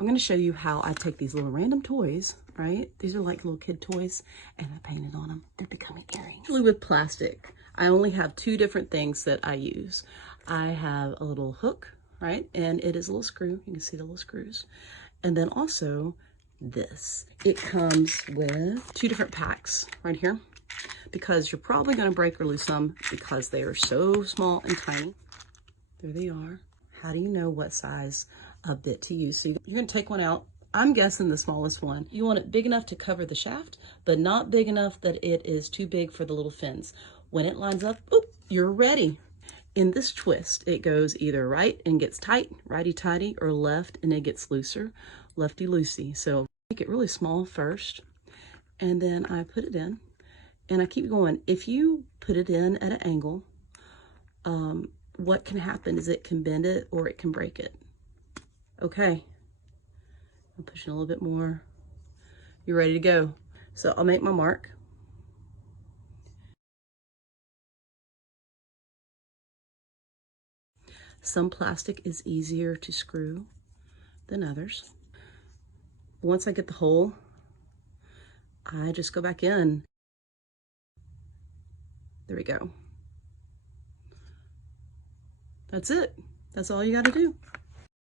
I'm going to show you how I take these little random toys, right? These are like little kid toys, and I painted on them. They're becoming earrings. Usually with plastic, I only have two different things that I use. I have a little hook, right? And it is a little screw. You can see the little screws. And then also this. It comes with two different packs right here, because you're probably going to break or lose some because they are so small and tiny. There they are. How do you know what size of bit to use? So you're going to take one out. I'm guessing the smallest one. You want it big enough to cover the shaft, but not big enough that it is too big for the little fins. When it lines up, oh, you're ready. In this twist, it goes either right and gets tight, righty-tighty, or left and it gets looser, lefty-loosey. So make it really small first, and then I put it in, and I keep going. If you put it in at an angle, what can happen is it can bend it or it can break it. Okay, I'm pushing a little bit more. You're ready to go. So I'll make my mark. Some plastic is easier to screw than others. Once I get the hole, I just go back in. There we go. That's it. That's all you got to do.